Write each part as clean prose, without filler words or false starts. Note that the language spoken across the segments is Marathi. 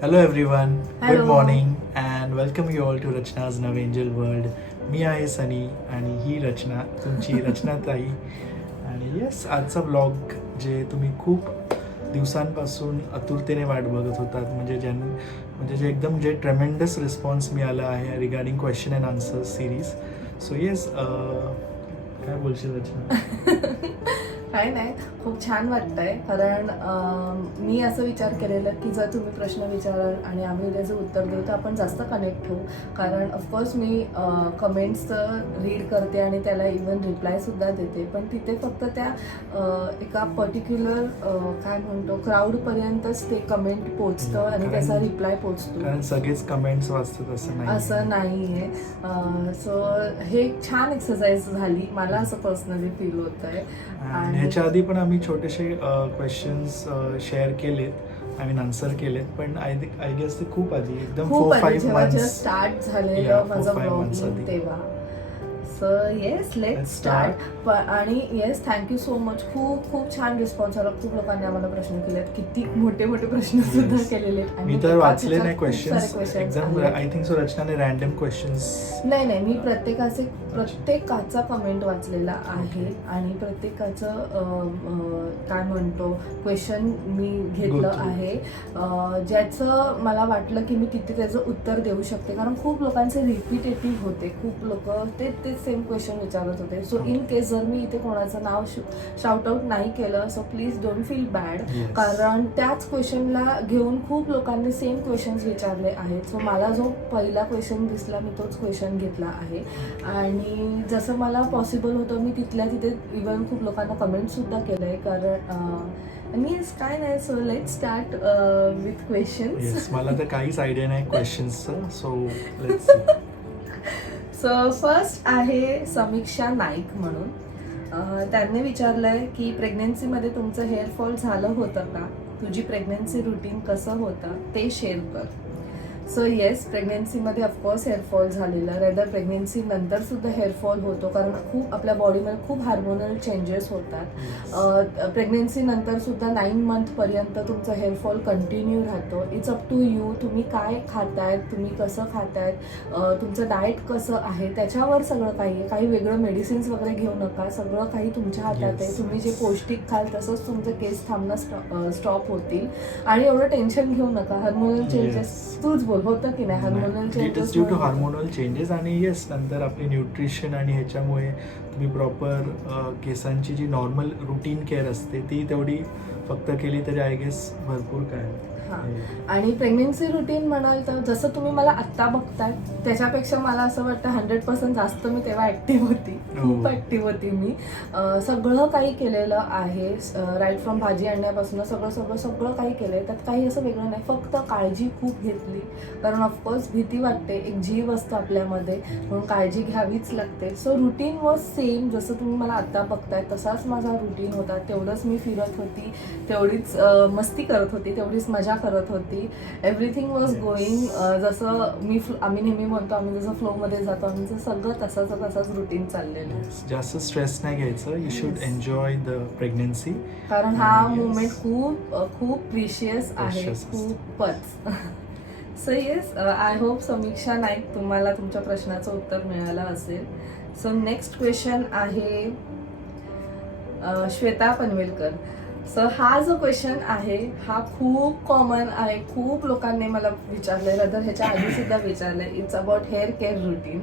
Hello everyone, good Hello. Morning and welcome you all to Rachna's नव एंजल वर्ल्ड. मी आहे सनी आणि ही रचना तुमची रचनाताई. आणि येस, आजचा ब्लॉग जे तुम्ही खूप दिवसांपासून आतुरतेने वाट बघत होतात, म्हणजे जे एकदम जे ट्रेमेंडस रिस्पॉन्स मिळाला आहे regarding question and answer series. So yes, काय बोलशील रचना? काय नाही, खूप छान वाटतंय कारण मी असं विचार केलेला की जर तुम्ही प्रश्न विचाराल आणि आम्ही त्याचं उत्तर देऊ तर आपण जास्त कनेक्ट होऊ. कारण ऑफकोर्स मी कमेंट्स रीड करते आणि त्याला इवन रिप्लायसुद्धा देते, पण तिथे फक्त त्या एका पर्टिक्युलर काय म्हणतो क्राऊडपर्यंतच ते कमेंट पोचतं आणि त्याचा रिप्लाय पोचतो. कारण सगळेच कमेंट्स वाचतात असं नाही आहे. सो हे एक छान एक्सरसाइज झाली, मला असं पर्सनली फील होत आहे. आणि ह्याच्या आधी पण आम्ही छोटेसे क्वेश्चन्स शेअर केलेत, आय मीन आन्सर केलेत, पण आय गेस ते खूप आधी एकदम खूप 4-5 जेव्हा months स्टार्ट झालेलं Yeah, माझं 4-5 months ब्लॉगिंग आधी. तेव्हा. So yes, let Let's start. आणि येस, थँक्यू सो मच. खूप खूप छान रिस्पॉन्स आला. खूप लोकांनी आम्हाला प्रश्न केलेत, किती मोठे मोठे प्रश्न सुद्धा Yes. केलेले आहेत. मी तर वाचले नाही खूप सारे क्वेश्चन्स questions एकदम. आले. आय थिंक सो रचनाने रॅन्डम क्वेश्चन्स. नाही, मी प्रत्येकाचा कमेंट वाचलेला आहे आणि प्रत्येकाचं काय म्हणतो क्वेश्चन मी घेतलं Go through. आहे, ज्याचं मला वाटलं की मी तिथे त्याचं उत्तर देऊ शकते. कारण खूप लोकांचे रिपिटेटिव्ह होते, खूप लोक ते सेम क्वेश्चन विचारत होते. सो इन केस जर मी इथे कोणाचं नाव शाउट आउट नाही केलं, so please don't feel bad. Yes. कारण त्याच क्वेश्चनला घेऊन खूप लोकांनी सेम क्वेश्चन्स विचारले आहेत. सो मला जो पहिला क्वेश्चन दिसला मी तोच क्वेश्चन घेतला आहे. आणि जसं मला पॉसिबल होतं मी तिथल्या तिथे इवन खूप लोकांना कमेंट सुद्धा केलंय. कारण मी काय नाही. So let start with questions. Yes, मला तर काहीच आयडिया नाही क्वेश्चन्सचं. सो लेट्स सो फर्स्ट आहे समीक्षा नाईक म्हणून. त्यांनी विचारलंय की प्रेग्नेन्सीमध्ये तुमचं हेअरफॉल झालं होतं का? तुझी प्रेग्नेन्सी रुटीन कसं होतं ते शेअर कर. सो येस, प्रेग्नेन्सीमध्ये ऑफकोर्स हेअरफॉल झालेला. रेदर प्रेग्नेन्सी नंतर सुद्धा हेअरफॉल होतो कारण खूप आपल्या बॉडीमध्ये खूप हार्मोनल चेंजेस होतात. प्रेग्नेन्सी नंतर सुद्धा 9 monthपर्यंत तुमचा हेअरफॉल कंटिन्यू राहतो. इट्स अप टू यू, तुम्ही काय खातायत, तुम्ही कसं खातायत, तुमचं डाएट कसं आहे त्याच्यावर सगळं काही आहे. काही वेगळं मेडिसिन्स वगैरे घेऊ नका, सगळं काही तुमच्या हातात आहे. तुम्ही जे पौष्टिक खाल तसंच तुमचे केस थांबणं स्टॉप होतील. आणि एवढं टेन्शन घेऊ नका. हार्मोनल चेंजेस तूच बोल होतं की नाही, hormonal changes due to hormonal changes. आणि येस, नंतर आपली न्यूट्रिशन आणि ह्याच्यामुळे तुम्ही प्रॉपर केसांची जी नॉर्मल रुटीन केअर असते ती तेवढी फक्त केली तरी आय गेस भरपूर काय. आणि प्रेग्नेन्सी रुटीन म्हणाल तर जसं तुम्ही मला आत्ता बघताय त्याच्यापेक्षा मला असं वाटतं 100% जास्त मी तेव्हा ऍक्टिव्ह होती. खूप ऍक्टिव्ह होती मी. सगळं काही केलेलं आहे, राईट फ्रॉम भाजी आणण्यापासून सगळं काही केलंय. त्यात काही असं वेगळं नाही, फक्त काळजी खूप घेतली. कारण ऑफकोर्स भीती वाटते, एक जीव असतो आपल्यामध्ये म्हणून काळजी घ्यावीच लागते. सो रुटीन वॉज सेम, जसं तुम्ही मला आत्ता बघताय तसाच माझा रुटीन होता. तेवढंच मी फिरत होती, तेवढीच मस्ती करत होती, तेवढीच मजा करत होती. एव्हरीथिंग वॉज गोईंग जसं आम्ही नेहमी म्हणतो, आम्ही जसं फ्लोमध्ये जातो, आमचं सगळं तसाच रुटीन चाललेलं आहे. जास्त स्ट्रेस नाही घ्यायचं. You should enjoy the pregnancy. कारण हा मोमेंट खूप प्रिशियस आहे, खूपच. सो येस, आय होप समीक्षा नाईक तुम्हाला तुमच्या प्रश्नाचं उत्तर मिळालं असेल. सो नेक्स्ट क्वेश्चन आहे श्वेता पनवेलकर. सो हा जो क्वेश्चन आहे हा खूप कॉमन आहे, खूप लोकांनी मला विचारलंय, रदर ह्याच्या आधी सुद्धा विचारलंय. It's about hair care routine.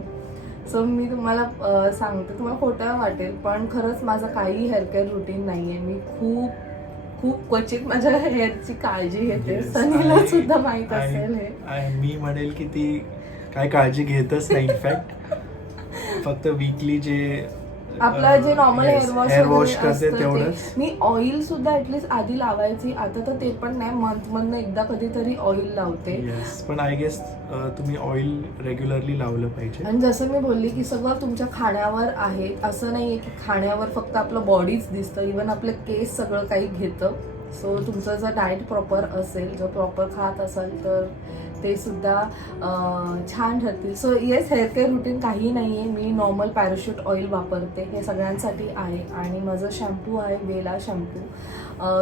So मी तुम्हाला सांगते, तुम्हाला खोटं वाटेल पण खरंच माझं काही हेअर केअर रुटीन नाहीये. मी खूप क्वचित माझ्या हेअरची काळजी घेते. सनीला सुद्धा माहित असेल हे. मी म्हणेल की ती काय काळजी घेतच नाही. इनफॅक्ट फक्त वीकली जे आपला जे नॉर्मल हेअर वॉश करते तेवढंच. मी ऑइल सुद्धा ऍटलीस्ट आधी लावायची, आता तर ते पण नाही. मंथमधनं एकदा कधीतरी ऑइल लावते. पण आय गेस तुम्ही ऑइल रेग्युलरली लावलं पाहिजे. आणि जसं मी बोलली की सगळं तुमच्या खाण्यावर आहे. असं नाहीये की खाण्यावर फक्त आपलं बॉडीच दिसतं, इव्हन आपलं केस सगळं काही घेतं. सो तुमचं जर डाएट प्रॉपर असेल, जो प्रॉपर खात असाल तर ते सुद्धा छान ठरतील. So yes, hair care routine काही नाही आहे. मी नॉर्मल पॅराशूट ऑइल वापरते, हे सगळ्यांसाठी आहे. आणि माझं शॅम्पू आहे बेला शॅम्पू,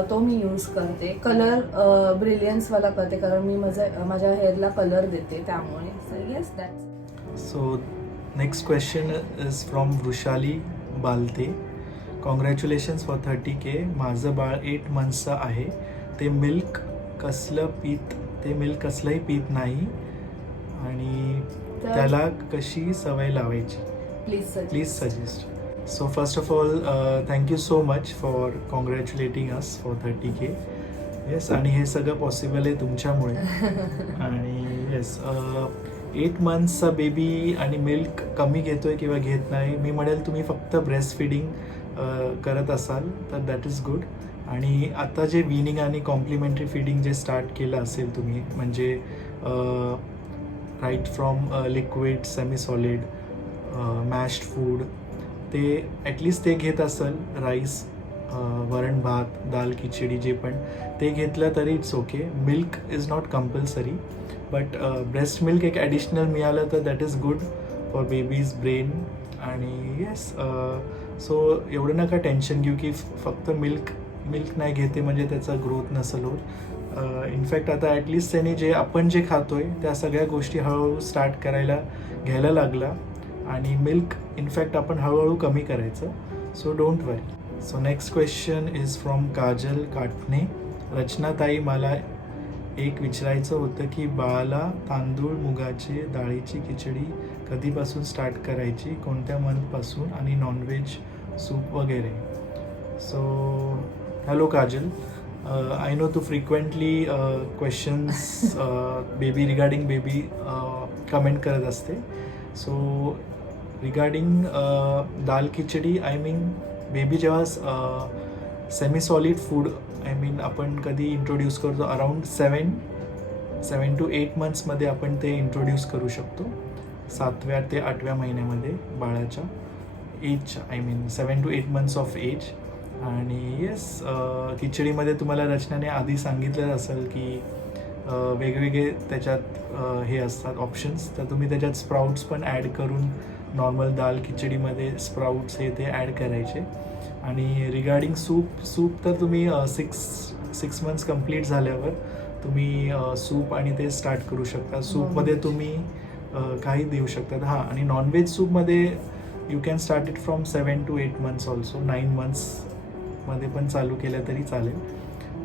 तो मी यूज करते. कलर ब्रिलियन्सवाला करते, कारण मी माझ्या हेअरला कलर देते त्यामुळे. So yes, that's. So next question is from Vrushali Balte. Congratulations for 30K. माझं बाळ 8 मंथचं आहे. ते मिल्क कसलंही पीत नाही आणि त्याला कशी सवय लावायची, please suggest. So first of all thank you so much for congratulating us for 30K. Yes, आणि हे सगळं पॉसिबल आहे तुमच्यामुळे. आणि येस, 8 मंथ्सचा बेबी आणि मिल्क कमी घेतोय किंवा घेत नाही, मी म्हणेल तुम्ही फक्त ब्रेस्ट फिडिंग करत असाल तर दॅट इज गुड. आणि आता जे विनिंग आणि कॉम्प्लिमेंटरी फिडिंग जे स्टार्ट केलं असेल तुम्ही, म्हणजे right from liquid, semi solid, mashed food, ते ॲटलिस्ट ते घेत असेल, राईस, वरण भात, दाल खिचडी जे पण ते घेतलं तरी it's okay. Milk is not compulsory, but breast milk एक ॲडिशनल मिळालं तर that is good for babies brain. आणि येस, सो एवढं नका टेन्शन घेऊ की फक्त मिल्क नाही घेते म्हणजे त्याचा ग्रोथ नसेल होत. इनफॅक्ट आता ॲटलिस्ट त्याने आपण जे खातोय त्या सगळ्या गोष्टी हळूहळू स्टार्ट घ्यायला लागला. आणि मिल्क इनफॅक्ट आपण हळूहळू कमी करायचं. So don't worry. So next question is from Kajal Katne. रचनाताई, मला एक विचारायचं होतं की बाळाला तांदूळ मुगाची डाळीची खिचडी कधीपासून स्टार्ट करायची, कोणत्या मंथपासून, आणि नॉनव्हेज सूप वगैरे. So hello Kajal, I know तू frequently questions regarding baby comment करत असते. So regarding dal khichdi, I mean baby जेव्हा सेमी सॉलिड फूड आपण कधी इंट्रोड्यूस करतो, अराउंड 7 to 8 मंथ्समध्ये आपण ते इंट्रोड्यूस करू शकतो. 7व्या ते 8व्या महिन्यामध्ये बाळाच्या एजच्या, 7 to 8 मंथ्स ऑफ एज. आणि येस, खिचडीमध्ये तुम्हाला रचनाने आधी सांगितलं असेल की वेगवेगळे त्याच्यात हे असतात ऑप्शन्स, तर तुम्ही त्याच्यात स्प्राउट्स पण ॲड करून नॉर्मल दाल खिचडीमध्ये स्प्राउट्स हे ते ॲड करायचे. आणि रिगार्डिंग सूप तर तुम्ही 6 मंथ्स कंप्लीट झाल्यावर तुम्ही सूप आणि ते स्टार्ट करू शकता. सूपमध्ये तुम्ही काही देऊ शकतात. हां, आणि नॉनव्हेज सूपमध्ये you can start it from 7 to 8 months also. 9 मंथ्समध्ये पण चालू केलं तरी चालेल.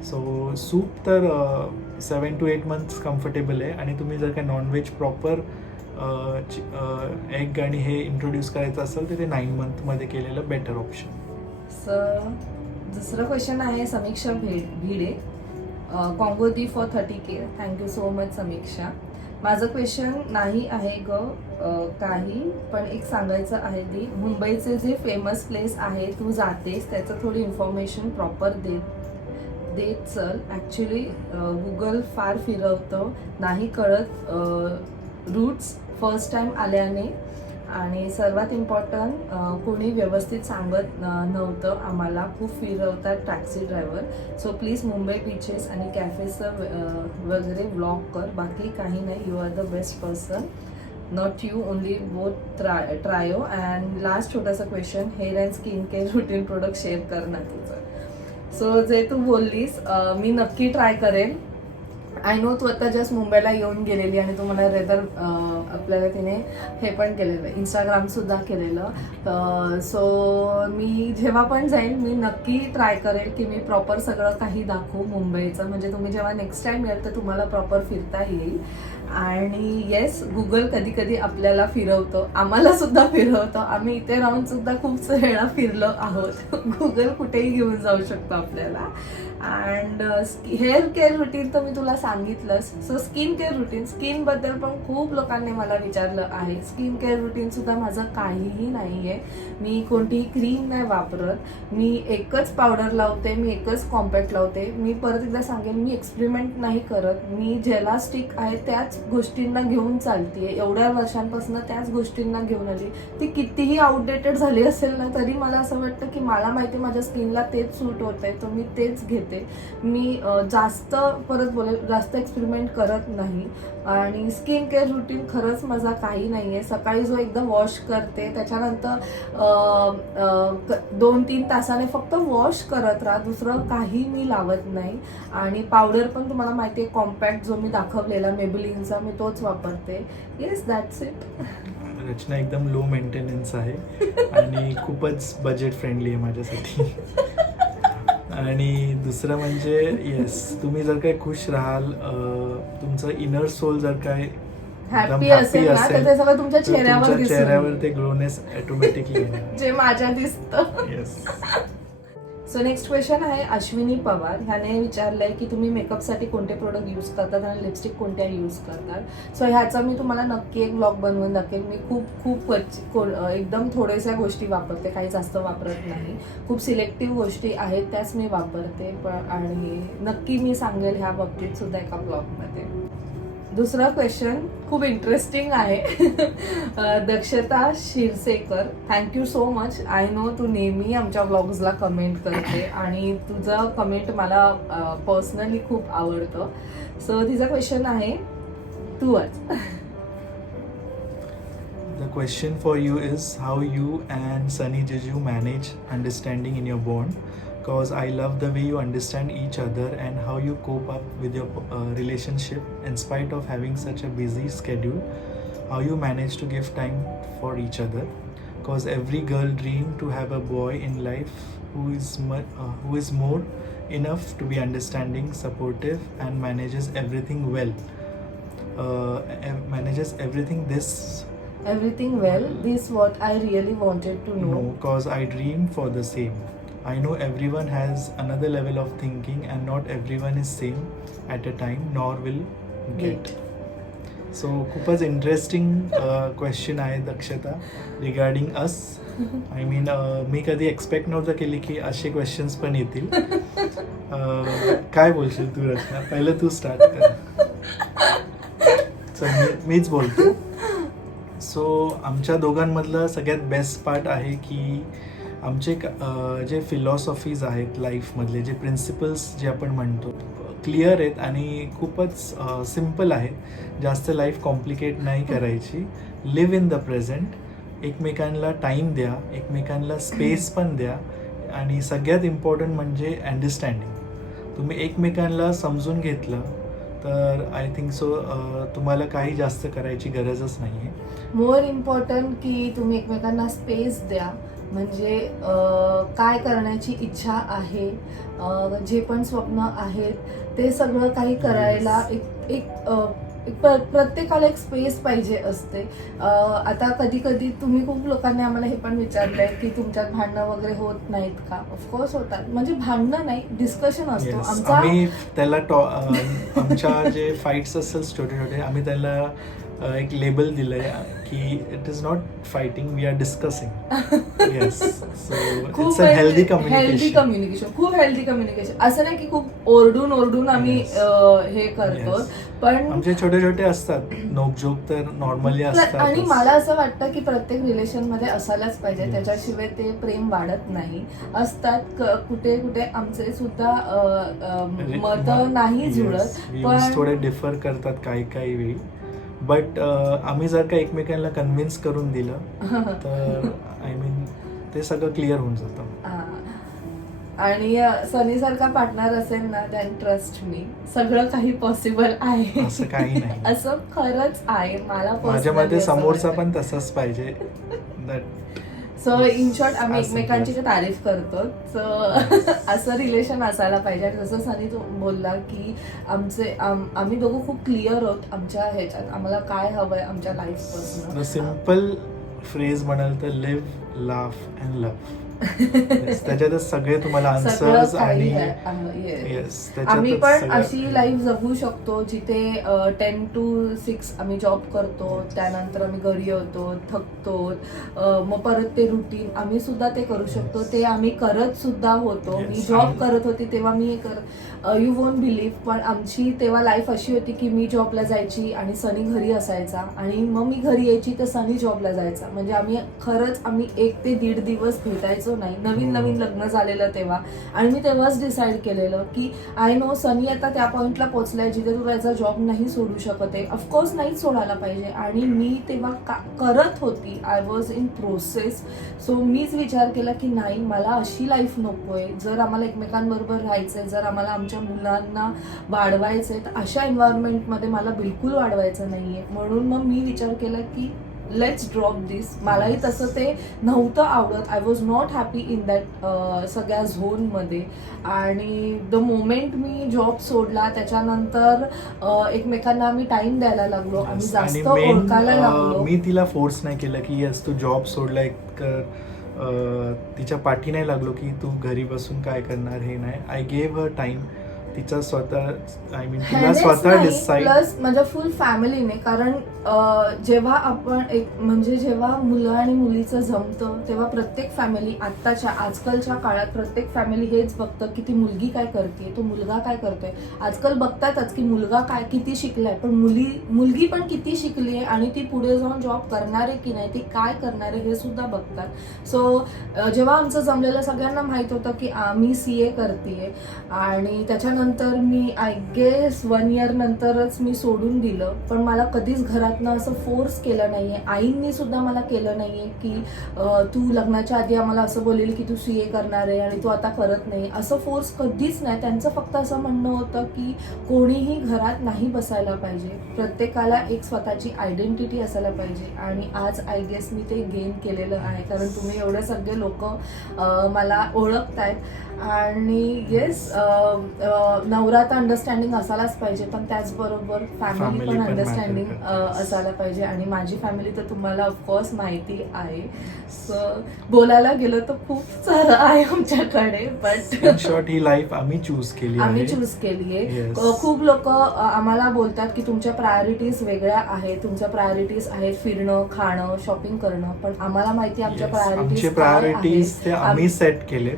सो सूप तर 7 to 8 मंथ्स कम्फर्टेबल आहे. आणि तुम्ही जर काय नॉनव्हेज प्रॉपर एग आणि हे इंट्रोड्यूस करायचं असेल तर ते 9 मंथमध्ये केलेलं बेटर ऑप्शन. दुसरं क्वेश्चन आहे समीक्षा भिडे. कॉंगोदी for 30K. Thank you so much Sameeksha. माझं क्वेश्चन नाही आहे काही, पण एक सांगायचं आहे की मुंबईचे जे फेमस प्लेस आहे तू जातेस त्याचं थोडी इन्फॉर्मेशन प्रॉपर देत चल. ॲक्च्युली गुगल फार फिरवतं, नाही कळत रूट्स फर्स्ट टाइम आल्याने. आणि सर्वात इम्पॉर्टंट कोणी व्यवस्थित सांगत नव्हतं आम्हाला, खूप फिरवतात taxi driver. So please Mumbai beaches आणि कॅफेचं वगैरे व्लॉग कर, बाकी काही नाही. You are the best person, not you only, both trio. And last छोटासा question, hair and skin care routine product share कर ना तुझं. सो जे तू बोललीस मी नक्की ट्राय करेन. आय नो तू आता जस्ट मुंबईला येऊन गेलेली आणि तू मला रेदर आपल्याला तिने हे पण केलेलं, इंस्टाग्राम सुद्धा केलेलं. सो मी जेव्हा पण जाईल मी नक्की ट्राय करेल की मी प्रॉपर सगळं काही दाखवू मुंबईचं, म्हणजे तुम्ही जेव्हा नेक्स्ट टाइम याल तर तुम्हाला प्रॉपर फिरता येईल. आणि येस, गुगल कधी कधी आपल्याला फिरवतो, आम्हाला सुद्धा फिरवतो. आम्ही इथे राहून सुद्धा खूप वेळा फिरलो आहोत. गुगल कुठेही घेऊन जाऊ शकतो आपल्याला. अँड हेअर केअर रुटीन तर मी तुला सांगितलंच. सो स्किन केअर रुटीन, स्किनबद्दल पण खूप लोकांनी मला विचारलं आहे. स्किन केअर रुटीन सुद्धा माझं काहीही नाही आहे. मी कोणतीही क्रीम नाही वापरत, मी एकच पावडर लावते, मी एकच कॉम्पॅक्ट लावते. मी परत एकदा सांगेन, मी एक्सपेरिमेंट नाही करत. मी ज्याला स्टिक आहे त्याच त्याच गोष्टींना घेऊन चालतीये, एवढ्या वर्षांपासून त्याच गोष्टींना घेऊन आली. ती कितीही आउटडेटेड झाली असेल ना, तरी मला असं वाटतं की मला माहिती माझ्या स्किनला तेच सूट होत आहे, तर मी तेच घेते. मी जास्त परत बोलेल जास्त एक्सपेरिमेंट करत नाही. आणि स्किन केअर रुटीन खरंच माझा काही नाही आहे. सकाळी जो एकदा वॉश करते, त्याच्यानंतर 2-3 तासाने फक्त वॉश करत राहा, दुसरं काही मी लावत नाही. आणि पावडर पण तुम्हाला माहिती आहे, कॉम्पॅक्ट जो मी दाखवलेला मेबेलिनचा, मी तोच वापरते. Yes, that's it. रचना एकदम लो मेंटेनन्स आहे आणि खूपच बजेट फ्रेंडली आहे माझ्यासाठी. आणि दुसरं म्हणजे येस, तुम्ही जर काय खुश राहाल, तुमचं इनर सोल जर काय एकदम हॅपी happy असेल ना, तर ते सगळं तुमच्या तर चेहऱ्यावर तुमच्या दिसेल. चेहऱ्यावर ते ग्लोनेस ऑटोमॅटिकली येणार. जे माझ्या दिसतं. येस. सो नेक्स्ट क्वेश्चन आहे अश्विनी पवार. ह्याने विचारलंय की तुम्ही मेकअपसाठी कोणते प्रोडक्ट यूज करतात आणि लिपस्टिक कोणत्या यूज करतात. सो ह्याचा मी तुम्हाला नक्की एक ब्लॉग बनवून दाखवेल. मी खूप एकदम थोड्याशा गोष्टी वापरते, काही जास्त वापरत नाही. खूप सिलेक्टिव्ह गोष्टी आहेत त्याच मी वापरते. आणि नक्की मी सांगेल ह्या बाबतीत सुद्धा एका ब्लॉगमध्ये. दुसरा क्वेश्चन खूप इंटरेस्टिंग आहे. Dakshata Shirsekar, thank you so much. I know तू नेहमी आमच्या ब्लॉग्सला कमेंट करते आणि तुझं कमेंट मला पर्सनली खूप आवडतं. सो तिचा क्वेश्चन आहे, तू आज The question for you is how you and Sunny Jiju manage understanding in your bond. Because I love the way you understand each other and how you cope up with your relationship in spite of having such a busy schedule. How you manage to give time for each other. Because every girl dreams to have a boy in life who is more enough to be understanding, supportive, and manages everything well. Manages everything this. Everything well. This what I really wanted to know. No, because I dream for the same. I know everyone has another level of thinking and not everyone is same at a time nor will get. So खूपच इंटरेस्टिंग क्वेश्चन आहे दक्षता रिगार्डिंग अस. आय मीन मी कधी एक्सपेक्ट नव्हतं केली की असे क्वेश्चन्स पण येतील. काय बोलशील तू रचना? पहिलं तू स्टार्ट कर. चल मीच बोलतो. सो आमच्या दोघांमधलं सगळ्यात बेस्ट पार्ट आहे की आमचे जे फिलॉसॉफीज आहेत लाईफमधले, जे प्रिन्सिपल्स जे आपण म्हणतो, क्लिअर आहेत आणि खूपच सिम्पल आहेत. जास्त लाईफ कॉम्प्लिकेट नाही करायची. Live in the present. एकमेकांना टाईम द्या, एकमेकांना स्पेस पण द्या आणि सगळ्यात इम्पॉर्टंट म्हणजे अंडरस्टँडिंग. तुम्ही एकमेकांना समजून घेतलं तर आय थिंक सो तुम्हाला काही जास्त करायची गरजच नाही आहे. मोर इम्पॉर्टंट की तुम्ही एकमेकांना स्पेस द्या. म्हणजे काय करण्याची इच्छा आहे, जे पण स्वप्न आहेत ते सगळं काही करायला प्रत्येकाला एक स्पेस पाहिजे असते. आता कधी कधी तुम्ही खूप लोकांनी आम्हाला हे पण विचारलंय की तुमच्यात भांडणं वगैरे होत नाहीत का? ऑफकोर्स होतात. म्हणजे भांडणं नाही, डिस्कशन असतो आमचा. आम्ही त्याला आमच्या जे फाईट्स असेल छोटे छोटे, आम्ही त्याला एक लेबल दिलंय की it is not fighting, we are discussing. Yes. So it's a healthy communication. खूप हेल्दी कम्युनिकेशन. असं नाही की खूप ओरडून आम्ही हे करतो, पण आमचे छोटे छोटे असतात नोकझोक तर नॉर्मली असतात. आणि मला असं वाटतं की प्रत्येक रिलेशन मध्ये असायलाच पाहिजे, त्याच्याशिवाय ते प्रेम वाढत नाही. असतात कुठे कुठे आमचे सुद्धा मत नाही जुळत, पण थोडे डिफर करतात काही वेळी. बट आम्ही जर का एकमेकांना कन्व्हिन्स करून दिलं तर आय मीन ते सगळं क्लिअर होऊन जातं. आणि सनी सारखा पार्टनर असेल ना, दॅन ट्रस्ट मी, सगळं काही पॉसिबल आहे. असं काही नाही. असं खरंच आहे. माझ्या मते समोरचा पण तसाच पाहिजे. सो इन शॉर्ट आम्ही एकमेकांची तारीफ करतो. सो असं रिलेशन असायला पाहिजे. आणि जसं सनी तू बोलला की आम्ही दोघं खूप क्लिअर आहोत आमच्या ह्याच्यात, आम्हाला काय हवंय आमच्या लाईफ पासून. सिम्पल फ्रेज म्हणाल तर live, laugh and love. Yes, त्याच्यातच सगळे तुम्हाला सगळं आन्सर्स काही आणि आहे. Yes. येस आम्ही पण अशी लाईफ जगू शकतो जिथे 10 to 6 आम्ही जॉब करतो, त्यानंतर आम्ही घरी येतो, थकतो, मग परत ते रुटीन आम्ही सुद्धा ते करू शकतो. ते आम्ही करत सुद्धा होतो. मी Yes. जॉब करत होती तेव्हा मी यू वोंट बिलीव्ह, पण आमची तेव्हा लाईफ अशी होती की मी जॉबला जायची आणि सनी घरी असायचा आणि मग मी घरी यायची तर सनी जॉबला जायचा. म्हणजे आम्ही 1 ते 1.5 दिवस भेटायचो नाही. नवीन लग्न झालेलं तेव्हा, आणि मी तेव्हाच डिसाईड केलेलं की आय नो सनी आता त्या पॉइंटला पोहोचलाय जिथे तू त्याचा जॉब नाही सोडू शकत आहे. ऑफकोर्स नाहीच सोडायला पाहिजे, आणि मी तेव्हा करत होती. I was in process. So मीच विचार केला की नाही, मला अशी लाईफ नकोय. जर आम्हाला एकमेकांबरोबर राहायचंय, जर आम्हाला आमच्या मुलांना वाढवायचंय, तर अशा एन्व्हायरमेंटमध्ये मला बिलकुल वाढवायचं नाहीये. म्हणून मग मी विचार केला की लेट्स ड्रॉप दिस. मलाही तसं ते नव्हतं आवडत. I was not happy in that सगळ्या झोनमध्ये. आणि द मोमेंट मी जॉब सोडला त्याच्यानंतर एकमेकांना आम्ही टाइम द्यायला लागलो, आम्ही जास्त ओळखायला लागलो. मी तिला फोर्स नाही केलं की यस तू जॉब सोडला तिच्या पाठी नाही लागलो की तू घरी बसून काय करणार, हे नाही. I gave her time. तिचा स्वतः तिला स्वतः डिसाईड, प्लस माझ्या फुल फॅमिलीने. कारण जेव्हा आपण म्हणजे जेव्हा मुलं आणि मुलीचं जमतं तेव्हा प्रत्येक फॅमिली आजकालच्या काळात प्रत्येक फॅमिली हेच बघतं की ती मुलगी काय करते, तो मुलगा काय करतोय. आजकाल बघतातच की मुलगा किती शिकलाय, पण मुलगी पण किती शिकली आहे आणि ती पुढे जाऊन जॉब करणार आहे की नाही, ती काय करणार आहे हे सुद्धा बघतात. सो जेव्हा आमचं जमलेलं सगळ्यांना माहित होतं की मी CA करतेय, आणि त्याच्यानंतर मी आय गेस 1 year नंतरच मी सोडून दिलं. पण मला कधीच घरातनं असं फोर्स केलं नाहीये. आईंनी सुद्धा मला केलं नाहीये की तू लग्नाच्या आधी आम्हाला असं बोलेल की तू CA करणार आहे आणि तू आता करत नाही, असं फोर्स कधीच नाही. त्यांचं फक्त असं म्हणणं होतं की कोणीही घरात नाही बसायला पाहिजे, प्रत्येकाला एक स्वतःची आयडेंटिटी असायला पाहिजे. आणि आज आय गेस मी ते गेन केलेलं आहे, कारण तुम्ही एवढे सगळे लोक मला ओळखतायत. आणि येस, नवरा तर अंडरस्टँडिंग असायलाच पाहिजे, पण त्याचबरोबर फॅमिली पण अंडरस्टँडिंग असायला पाहिजे. आणि माझी फॅमिली तर तुम्हाला ऑफकोर्स माहिती आहे. सो बोलायला गेलो तर खूप सारं आहे आमच्याकडे, but in short he life आम्ही चूज केली आहे. आम्ही चूज केली आहे. Yes. खूप लोक आम्हाला बोलतात की तुमच्या प्रायोरिटीज वेगळ्या आहेत, तुमच्या प्रायोरिटीज आहेत फिरणं, खाणं, शॉपिंग करणं, पण आम्हाला माहिती आमच्या आमचे प्रायोरिटीज ते आम्ही सेट केले.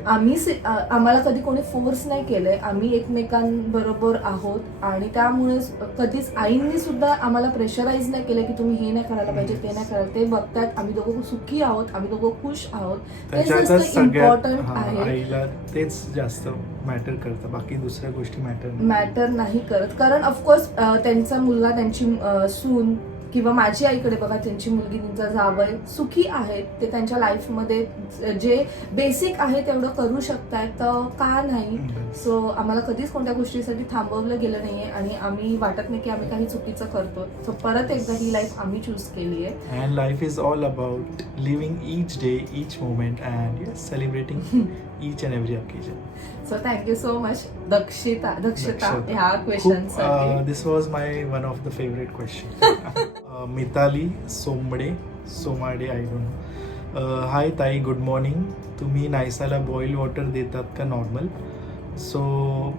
आम्हाला कधी कोणी फोर्स नाही केलंय. आम्ही एकमेकांबरोबर आहोत, आणि त्यामुळे कधीच आईंनी सुद्धा आम्हाला प्रेशराईज नाही केलं की तुम्ही हे नाही करायला पाहिजे, ते नाही करायला. ते बघतात आम्ही दोघं सुखी आहोत, आम्ही दोघं खुश आहोत, त्याच्यातच इम्पॉर्टंट आहे. आईला तेच जास्त मॅटर करतं, बाकी दुसऱ्या गोष्टी मॅटर नाही करत. कारण ऑफकोर्स त्यांचा मुलगा, त्यांची सून, किंवा माझी आईकडे बघा, त्यांची मुलगी, त्यांचा जावई सुखी आहेत, ते त्यांच्या लाईफमध्ये जे बेसिक आहे तेवढं करू शकतायत, तर का नाही. सो आम्हाला कधीच कोणत्या गोष्टीसाठी थांबवलं गेलं नाहीये, आणि आम्ही वाटत नाही की आम्ही काही चुकीचं करतो. सो परत एकदा ही लाईफ आम्ही चूज केली आहे. And life is all about living each day, each moment, and celebrating each and every occasion. So thank you so much Dakshata ह्या क्वेश्चनसाठी. This was my one of the favourite question. Mitali Somade, I don't know. Hi ताई, गुड मॉर्निंग. तुम्ही नायसाला बॉईल वॉटर देतात का नॉर्मल? सो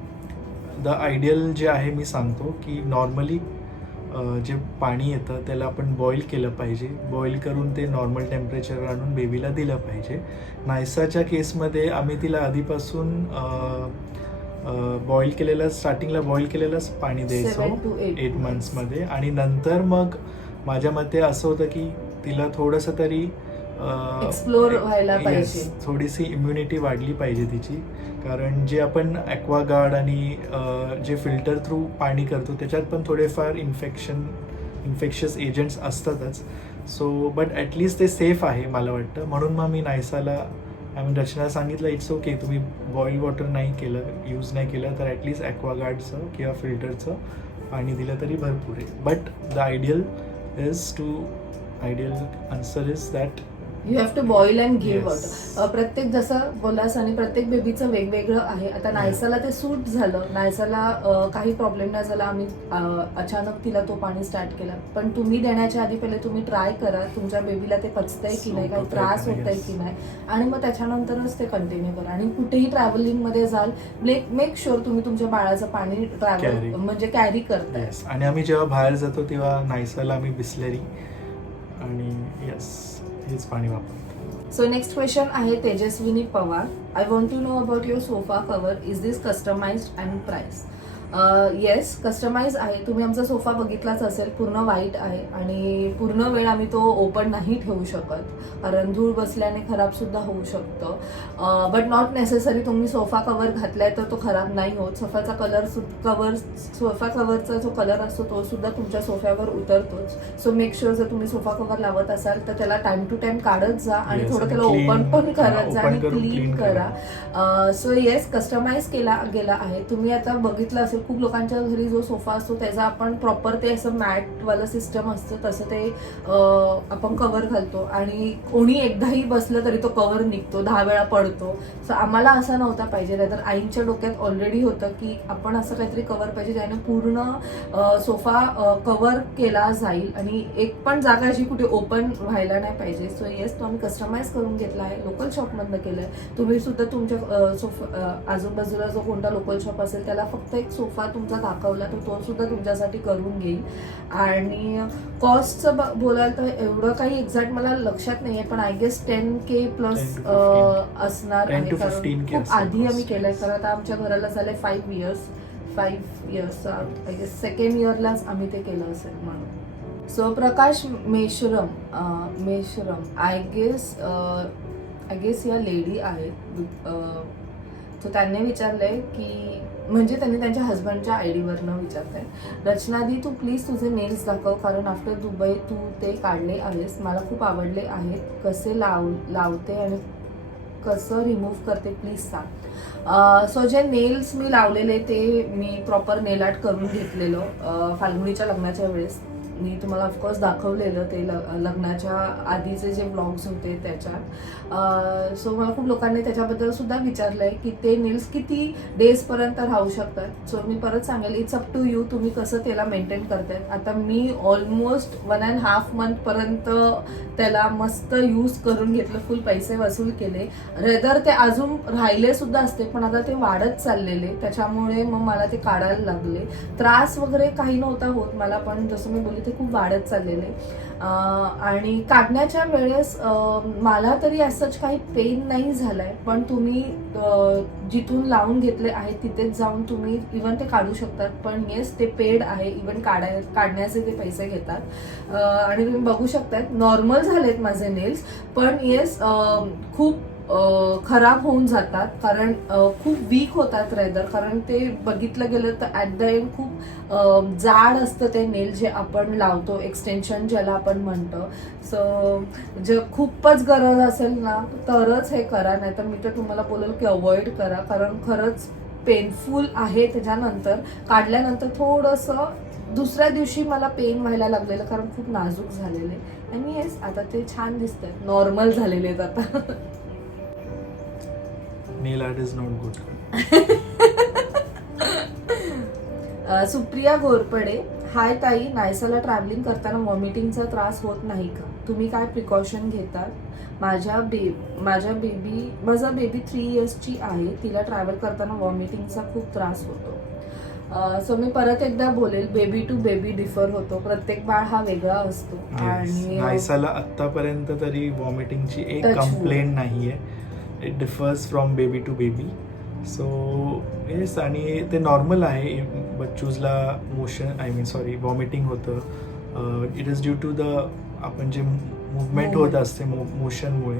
द आयडियल जे आहे मी सांगतो की नॉर्मली जे पाणी येतं त्याला आपण बॉईल केलं पाहिजे. बॉईल करून ते नॉर्मल टेम्परेचर आणून बेबीला दिलं पाहिजे. नायसाच्या केसमध्ये आम्ही तिला आधीपासून बॉईल केलेलं, स्टार्टिंगला बॉईल केलेलंच पाणी द्यायचो 7 to 8 मंथ्समध्ये. आणि नंतर मग माझ्या मते असं होतं की तिला थोडंसं तरी एक्सप्लोर व्हायला पाहिजे, थोडीशी इम्युनिटी वाढली पाहिजे तिची. कारण जे आपण ॲक्वागार्ड आणि जे फिल्टर थ्रू पाणी करतो त्याच्यात पण थोडेफार इन्फेक्शियस एजंट्स असतातच. सो बट ॲटलिस्ट ते सेफ आहे मला वाटतं. म्हणून मग मी नायसाला रचनाला सांगितलं इट्स ओके, तुम्ही बॉईल वॉटर नाही केलं, यूज नाही केलं, तर ॲटलिस्ट ॲक्वागार्डचं किंवा फिल्टरचं पाणी दिलं तरी भरपूर आहे. But the ideal answer is that you have to boil and give Yes. Water. प्रत्येक जसं बोलास आणि प्रत्येक बेबीचं वेगवेगळं आहे. आता नायसाला ते सूट झालं, नायसाला काही प्रॉब्लेम नाही झाला, आम्ही अचानक तिला तो पाणी स्टार्ट केला. पण तुम्ही देण्याच्या आधी पहिले तुम्ही ट्राय करा तुमच्या बेबीला ते पचतंय की नाही, काही त्रास होतोय की नाही, आणि मग त्याच्यानंतरच ते कंटिन्यू करा. आणि कुठेही ट्रॅव्हलिंग मध्ये जाल, मेक शुअर तुम्ही तुमच्या बाळाचं पाणी ट्रॅव्हल Carry. म्हणजे कॅरी करताय. येस. आणि आम्ही जेव्हा बाहेर जातो तेव्हा नायसाला आम्ही बिस्लेरी आणि येस हेच पाणी वापरतो. सो नेक्स्ट क्वेश्चन आहे Tejaswini Pawar. I want to know about your sofa cover. Is this customized and price? Yes, customize आहे. तुम्ही आमचा सोफा बघितलाच असेल, पूर्ण व्हाईट आहे आणि पूर्ण वेळ आम्ही तो ओपन नाही ठेवू शकत, कारण धूळ बसल्याने खराब सुद्धा होऊ शकतं. बट नॉट नेसेसरी तुम्ही सोफा कवर घातलाय तर तो खराब नाही होत. सोफाचा सोफा कवरचा जो कलर असतो तो सुद्धा तुमच्या सोफ्यावर उतरतोच. सो मेक शुअर जर तुम्ही सोफा कवर लावत असाल तर त्याला टाइम टू टाइम काढत जा आणि Yes, थोडं आणि त्याला clean, ओपन पण करत जा open आणि करून क्लीन clean करा. सो येस, कस्टमाइज केला गेला आहे. तुम्ही आता बघितलं असेल खूप लोकांच्या घरी जो सोफा असतो त्याचा आपण प्रॉपर ते असं मॅट वाला सिस्टम असतं, तसं ते आपण कव्हर घालतो आणि कोणी एकदाही बसलं तरी तो कव्हर निघतो, 10 वेळा पडतो. सो आम्हाला असं नव्हता पाहिजे. तर आईंच्या डोक्यात ऑलरेडी होतं की आपण असं काहीतरी कव्हर पाहिजे ज्याने पूर्ण सोफा कव्हर केला जाईल आणि एक पण जागा अशी कुठे ओपन व्हायला नाही पाहिजे. सो येस, तो आम्ही कस्टमाइज करून घेतला आहे, लोकल शॉपमधनं केलंय. तुम्ही सुद्धा तुमच्या सोफा आजूबाजूला जो कोणता लोकल शॉप असेल त्याला फक्त एक सोफा तुमचा दाखवला तर तो सुद्धा तुमच्यासाठी करून घेईल. आणि कॉस्टचं बोलायला तर एवढं काही एक्झॅक्ट मला लक्षात नाहीये, पण I guess 10K plus 10 to 15. असणार 10 आहे, to कारण 15K खूप असेल आधी आम्ही cost. केलंय. कारण आता आमच्या घराला झालंय 5 इयर्स, आय गेस सेकंड इयरलाच आम्ही ते केलं असेल म्हणून. So Prakash Meshram I guess या लेडी आहेत. तो त्यांनी विचारलंय की म्हणजे त्यांनी त्यांच्या हस्बंडच्या आयडीवरनं विचारताय, रचनादी तू प्लीज तुझे नेल्स दाखव, कारण आफ्टर दुबई तू ते काढले आहेस, मला खूप आवडले आहेत, कसे लावते आणि कसं रिमूव्ह करते प्लीज सांग. सो जे नेल्स मी लावलेले ते मी प्रॉपर नेल आर्ट करून घेतलेलं फाल्गुनीच्या लग्नाच्या वेळेस. मी तुम्हाला ऑफकोर्स दाखवलेलं ते लग्नाच्या आधीचे जे ब्लॉग्स होते त्याच्यात. सो मला खूप लोकांनी त्याच्याबद्दल सुद्धा विचारलंय की ते नेल्स किती डेज पर्यंत राहू शकतात. सो मी परत सांगेल, इट्स अप टू यू, तुम्ही कसं त्याला मेंटेन करताय. आता मी ऑलमोस्ट 1.5 month पर्यंत त्याला मस्त यूज करून घेतलं, फुल पैसे वसूल केले. रेदर ते अजून राहिले सुद्धा असते, पण आता ते वाढत चाललेले, त्याच्यामुळे मग मला ते काढायला लागले. त्रास वगैरे काही नव्हता होत मला, पण जसं मी बोलले ते खूप वाढत चाललेले. आणि काढण्याच्या वेळेस मला तरी असंच काही पेन नाही झालाय, पण तुम्ही जिथून लावून घेतले आहे तिथेच जाऊन तुम्ही इवन ते काढू शकतात. पण येस, ते पेड आहे, इवन काढण्याचे ते पैसे घेतात. आणि तुम्ही बघू शकतात नॉर्मल झालेत माझे नेल्स, पण येस खूप खराब होऊन जातात, कारण खूप वीक होतात रेदर, कारण ते बघितलं गेलं तर ॲट द एंड खूप जाड असतं ते नेल जे आपण लावतो, एक्सटेन्शन ज्याला आपण म्हणतो. सो जे खूपच गरज असेल ना तरच हे करा, नाही तर मी तर तुम्हाला बोलेल की अवॉइड करा, कारण खरंच पेनफुल आहे. त्याच्यानंतर काढल्यानंतर थोडंसं दुसऱ्या दिवशी मला पेन व्हायला लागलेलं, कारण खूप नाजूक झालेले. आणि येस, आता ते छान दिसतात, नॉर्मल झालेले आहेत आता. Nail art is not good. Supriya Ghorpade, hi ताई, नायसाला ट्रॅव्हलिंग करताना वॉमिटिंगचा त्रास होत नाही का? तुम्ही काय प्रिकॉशन घेतात? माझा बेबी 3 इयर्सची आहे, तिला ट्रॅव्हल करताना वॉमिटिंगचा खूप त्रास होतो. सो मी परत एकदा बोलेल, बेबी टू बेबी डिफर होतो, प्रत्येक बाळ हा वेगळा असतो. आणि नायसाला आतापर्यंत तरी वॉमिटिंगची एक Touch wood. कंप्लेंट नाहीये. It differs from baby to baby. So yes, आणि ते नॉर्मल आहे. बच्चूजला वॉमिटिंग होतं. It is due to the आपण जे मुवमेंट होत असते मोशनमुळे.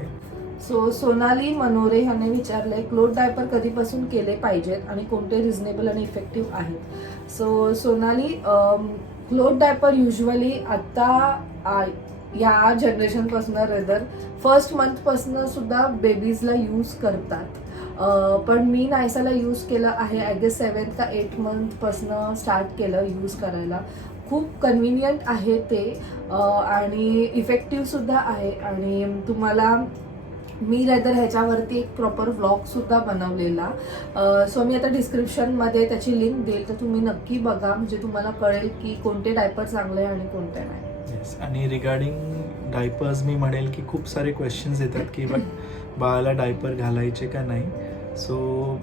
सो सोनाली मनोरे ह्याने विचारलंय, क्लोथ डायपर कधीपासून केले पाहिजेत आणि कोणते रिझनेबल आणि इफेक्टिव्ह आहेत? So Sonali, cloth diaper usually आता या जनरेशन पासून रेदर फर्स्ट मंथ पासून सुद्धा बेबीजला यूज करतात. पण मी नायसाला यूज केलं आहे आय गेस 7 का 8 मंथपासनं स्टार्ट केलं यूज करायला. खूप कन्व्हिनियंट आहे ते आणि इफेक्टिव्हसुद्धा आहे. आणि तुम्हाला मी रेदर ह्याच्यावरती एक प्रॉपर व्लॉगसुद्धा बनवलेला, सो मी आता डिस्क्रिप्शनमध्ये त्याची लिंक देईल, तर तुम्ही नक्की बघा, म्हणजे तुम्हाला कळेल की कोणते डायपर चांगले आणि कोणते नाही. येस. आणि रिगार्डिंग डायपर्स मी म्हणेल की खूप सारे क्वेश्चन्स येतात की बाळाला डायपर घालायचे का नाही. सो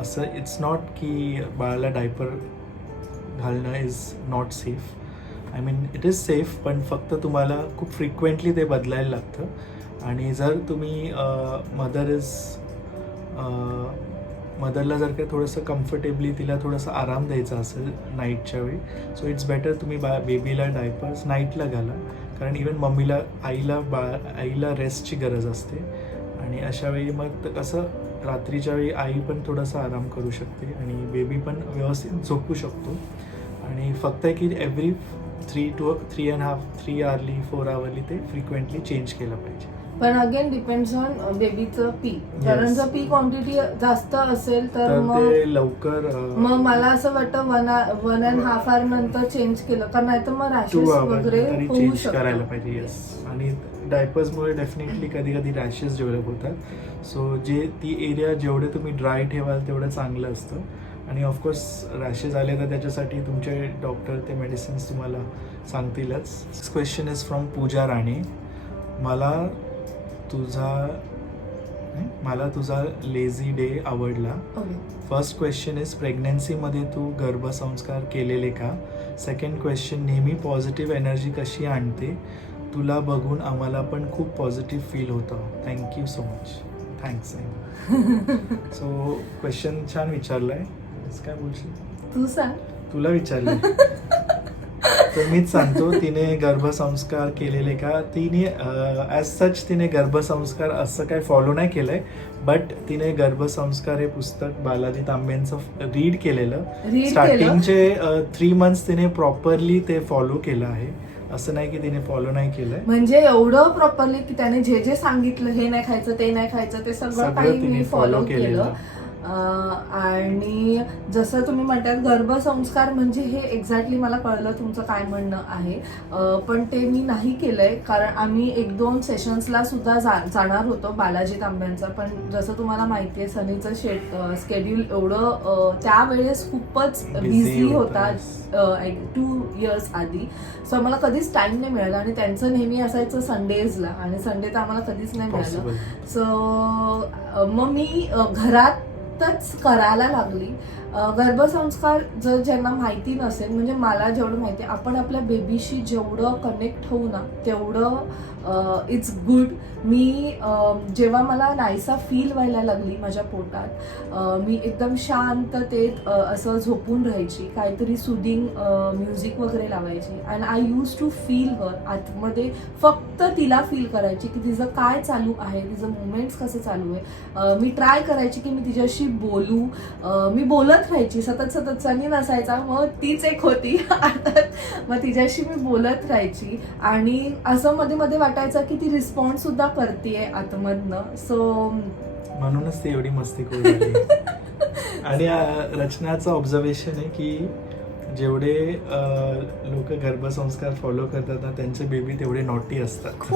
असं इट्स नॉट की बाळाला डायपर घालणं is not safe. I mean it is safe, पण फक्त तुम्हाला खूप फ्रिक्वेंटली ते बदलायला लागतं. आणि जर तुम्ही मदरला जर काही थोडंसं कम्फर्टेबली तिला थोडंसं आराम द्यायचा असेल नाईटच्या वेळी, सो इट्स बेटर तुम्ही बेबीला डायपर्स नाईटला घाला. कारण इवन आईला रेस्टची गरज असते. आणि अशा वेळी मग कसं रात्रीच्या वेळी आई पण थोडासा आराम करू शकते आणि बेबी पण व्यवस्थित झोपू शकतो. आणि फक्त की एव्हरी 3 आवरली 4 आवरली ते फ्रिक्वेंटली चेंज केलं पाहिजे. पण अगेन डिपेंड्स ऑन बेबीचं पी. कारण जर पी क्वांटिटी जास्त असेल तर मग ते लवकर मग मला असं वाटतं 1.5 आवर नंतर चेंज केलं, कारण नाही तर मग रॅशेस वगैरे होऊ चेंज शकतात. करायला पाहिजे. येस. आणि डायपर्समुळे डेफिनेटली कधी कधी रॅशेस डेव्हलप होतात. सो ती एरिया जेवढे तुम्ही ड्राय ठेवाल तेवढं चांगलं असतं. आणि ऑफकोर्स रॅशेस आले तर त्याच्यासाठी तुमचे डॉक्टर ते मेडिसिन्स तुम्हाला सांगतीलच. क्वेश्चन इज फ्रॉम पूजा राणे. मला तुझा लेझी डे आवडला. फर्स्ट क्वेश्चन इज प्रेग्नन्सीमध्ये तू गर्भसंस्कार केलेले का? सेकंड क्वेश्चन, नेहमी पॉझिटिव्ह एनर्जी कशी आणते? तुला बघून आम्हाला पण खूप पॉझिटिव्ह फील होतं. Thank you so much. Thanks. So question छान विचारलाय. काय बोलशील? तू सांग. तुला विचारलंय तर मीच सांगतो. तिने गर्भसंस्कार केलेले का? तिने ॲज सच तिने गर्भसंस्कार असं काही फॉलो नाही केलंय, बट तिने गर्भसंस्कार हे पुस्तक बालाजी तांबेंचं रीड केलेलं. स्टार्टिंगचे 3 मंथ्स तिने प्रॉपरली ते फॉलो केलं आहे. असं नाही की तिने फॉलो नाही केलंय. म्हणजे एवढं प्रॉपरली की त्याने जे जे सांगितलं, हे नाही खायचं ते नाही खायचं, ते सगळं काही मी फॉलो केलं. आणि जसं तुम्ही म्हणतात गर्भसंस्कार म्हणजे हे एक्झॅक्टली मला कळलं तुमचं काय म्हणणं आहे. पण ते मी नाही केलंय, कारण आम्ही 1-2 सेशन्सला सुद्धा जाणार होतो बालाजी तांब्यांचं. पण जसं तुम्हाला माहिती आहे सनीचं स्केड्यूल एवढं त्यावेळेस खूपच बिझी होता 2 इयर्स आधी. सो आम्हाला कधीच टाइम नाही मिळाला. आणि त्यांचं नेहमी असायचं संडेजला, आणि संडे तर आम्हाला कधीच नाही मिळालं. सो मग मी घरातच करायला लागली. गर्भसंस्कार जर ज्यांना माहिती नसेल, म्हणजे मला जेवढं माहिती आहे, आपण आपल्या बेबीशी जेवढं कनेक्ट होऊ ना तेवढं इट्स गुड. मी जेव्हा मला नायसा फील व्हायला लागली माझ्या पोटात, मी एकदम शांततेत असं झोपून राहायची, काहीतरी सुदिंग म्युझिक वगैरे लावायची. And I use to feel her. आतमध्ये फक्त तिला फील करायची की तिचं काय चालू आहे, तिचं मुवमेंट्स कसं चालू आहे. मी ट्राय करायची की मी तिच्याशी बोलू. मी बोलत राहायची सतत. सनी नसायचा, मग तीच एक होती मग तिच्याशी मी बोलत राहायची. आणि असं मध्ये मध्ये वाटायचं की ती रिस्पॉन्स सुद्धा करतेय आतमधनं. सो म्हणूनच ती एवढी मस्ती करू. आणि रचनाचं ऑब्झर्वेशन आहे की जेवढे लोक गर्भसंस्कार फॉलो करतात ना त्यांचे बेबी तेवढे नॉटी असतात.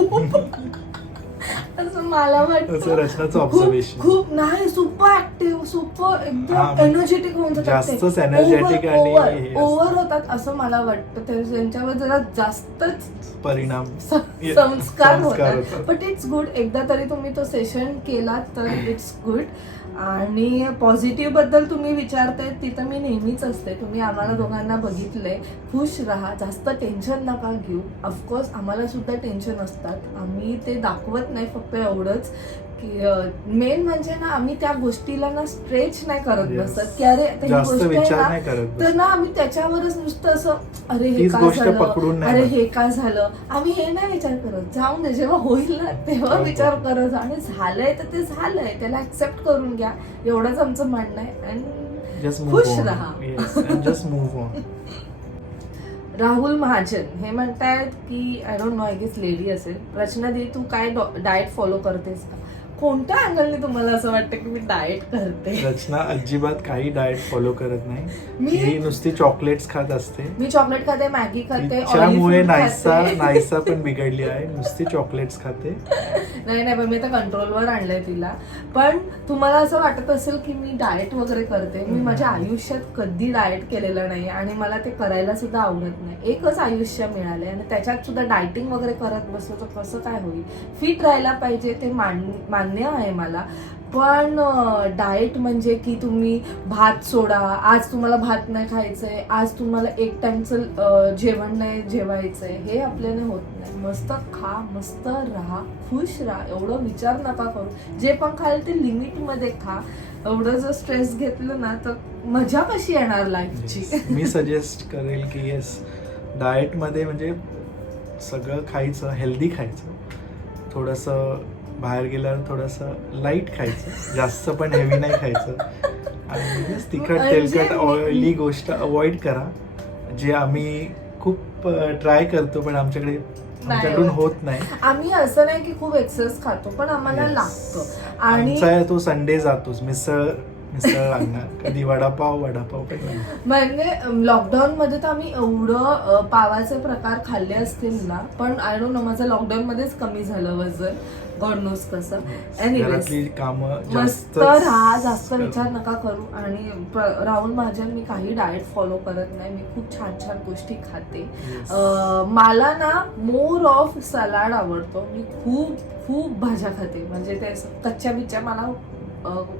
असं मला वाटतं. रचनाचं ऑब्झर्वेशन खूप नाही, सुपर ऍक्टिव्ह, सुपर एकदम एनर्जेटिक होऊन जातात. जास्तच एनर्जेटिक आणि ओव्हर होतात असं मला वाटतं. त्यांच्यावर जरा जास्तच परिणाम संस्कार होतात. But it's good. एकदा तरी तुम्ही तो सेशन केलात तर इट्स गुड. आणि पॉझिटिव्ह बद्दल तुम्ही विचारताय, तिथं मी नेहमीच असते. तुम्ही आम्हाला दोघांना बघितलंय. खुश राहा, जास्त टेन्शन नका घेऊ. ऑफकोर्स आम्हाला सुद्धा टेन्शन असतात, आम्ही ते दाखवत नाही. फक्त एवढंच की मेन म्हणजे ना आम्ही त्या गोष्टीला ना स्ट्रेच नाही करत बसत की अरे ही गोष्ट आहे ना, तर ना आम्ही त्याच्यावरच नुसतं असं अरे हे काय झालं, अरे हे काय झालं, आम्ही हे नाही विचार करत. जाऊन दे, जेव्हा होईल ना तेव्हा विचार करत. आणि झालंय तर ते झालंय, त्याला ऍक्सेप्ट करून घ्या, एवढंच आमचं म्हणणं आहे. आणि खुश राहा. राहुल महाजन हे म्हणतायत की I don't know, I guess lady असेल. रचना दी, तू काय डाएट फॉलो करतेस का? कोणत्या अँगलने तुम्हाला असं वाटतं की मी डाएट करते? रचना अजिबात काही डाएट फॉलो करत नाही. मी ही नुसती चॉकलेट्स खात असते. मी चॉकलेट खाते, मॅगी खाते, तिच्यामुळे oily food नायसा खाते. नायसा पण बिघडली आहे. नुसती चॉकलेट्स खाते. नाही पण मी आता कंट्रोलवर आणलंय तिला. पण तुम्हाला असं वाटत असेल की मी डाएट वगैरे करते. मी माझ्या आयुष्यात कधी डाएट केलेलं नाही आणि मला ते करायला सुद्धा आवडत नाही. एकच आयुष्य मिळालंय आणि त्याच्यात सुद्धा डाएटिंग वगैरे करत बसलो तर कसं काय होईल? फिट राहायला पाहिजे, ते मान्य आहे मला. पण डाएट म्हणजे की तुम्ही भात सोडा, आज तुम्हाला भात नाही खायचंय, आज तुम्हाला एक टाइमचं जेवण नाही जेवायचंय, हे आपल्याला होत नाही. मस्त खा, मस्त राहा, खुश राहा, एवढं विचार नका करू. जे पण खाल ते लिमिटमध्ये खा. एवढं जर स्ट्रेस घेतलं ना तर मजा कशी येणार लाईफची? मी सजेस्ट करेल की येस, डाएटमध्ये म्हणजे सगळं खायचं, हेल्दी खायचं, थोडंसं बाहेर गेल्यावर थोडंसं लाईट खायचं, जास्त पण हेवी नाही खायचं. आणि yes, तिखट तेलकट ऑइली गोष्ट अवॉइड करा, जे आम्ही खूप ट्राय करतो पण आमच्याकडून होत नाही. आम्ही असं नाही की खूप एक्सेस खातो, पण आम्हाला Yes. लागतं. आणि आमचा तो संडे जातोच, मिसळ लागणार, कधी वडापाव पण नाही. म्हणजे लॉकडाऊन मध्ये तर आम्ही एवढं पावाचे प्रकार खाल्ले असतील ना, पण आय डोंट नो, माझं लॉकडाऊन मध्येच कमी झालं वजन, गॉड नोस कसं. एनिवेज, घरातली कामं मस्त राहा, जास्त विचार नका करू. आणि राहुल महाजन, मी काही डाएट फॉलो करत नाही. मी खूप छान छान गोष्टी खाते. मला ना मोर ऑफ सलाड आवडतो. मी खूप भाज्या खाते, म्हणजे ते कच्च्या बिच्च्या मला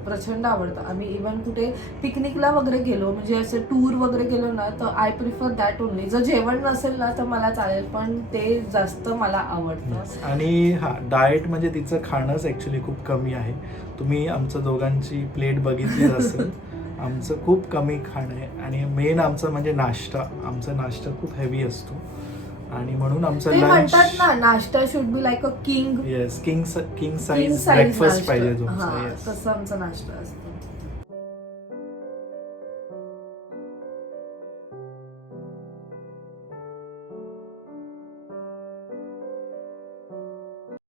प्रचंड आवडतं. आम्ही इव्हन कुठे पिकनिकला वगैरे गेलो, म्हणजे असं टूर वगैरे गेलो ना, तर आय प्रिफर दॅट ओनली. जर जेवण नसेल ना तर मला चालेल, पण ते जास्त मला आवडतं. आणि हा, डाएट म्हणजे तिचं खाणंच ऍक्च्युली खूप कमी आहे. तुम्ही आमचं दोघांची प्लेट बघितली असेल. आमचं खूप कमी खाणं आहे आणि मेन आमचं म्हणजे नाश्ता. आमचा नाश्ता खूप हेवी असतो आणि म्हणून आमचं ते लंच, म्हणतात ना, नाश्ता should be like a king. Yes, king size breakfast पाहिजे तुमचा. तसं आमचा नाश्ता असतो.